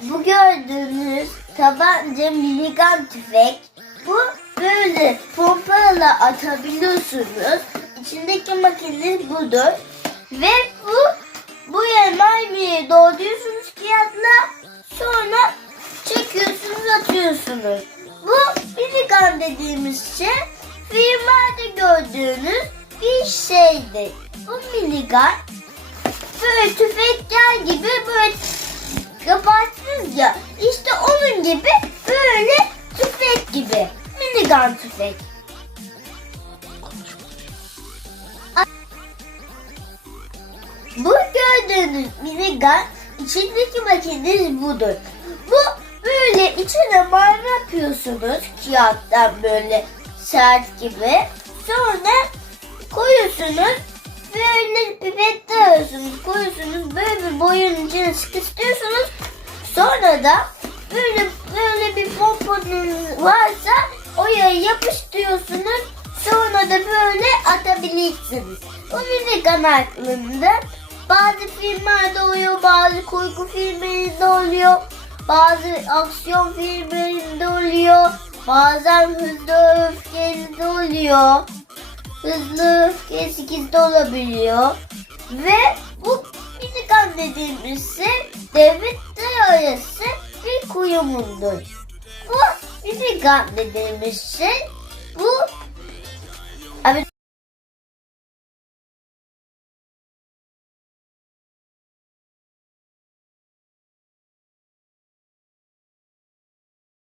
Bu gördüğünüz tabanca miligram tüfek. Bu böyle pompayla atabiliyorsunuz. İçindeki makine budur. Ve bu bu mermiyi dolduruyorsunuz kağıtla. Sonra çekiyorsunuz atıyorsunuz. Bu miligram dediğimiz şey filmlerde gördüğünüz bir şeydir. Bu miligram böyle tüfekler gibi böyle gibi. Minigun tüfek. Bu gördüğünüz minigun içindeki makineniz budur. Bu böyle içine mermi yapıyorsunuz kağıttan böyle sert gibi. Sonra koyuyorsunuz böyle pipette alıyorsunuz koyuyorsunuz böyle bir boyun içine sıkıştırıyorsunuz. Sonra da böyle böyle bir pomponuz varsa oraya yapıştırıyorsunuz. Sonra da böyle atabilirsiniz. Bu minigun aklında bazı filmlerde oluyor, bazı korku filmlerinde oluyor, bazı aksiyon filmlerinde oluyor, bazen hızlı öfkeli oluyor hızlı öfke 8'de olabiliyor. Ve bu minigun dediğimiz şey arası bir kuyumundur. Bu dediğimiz şey bu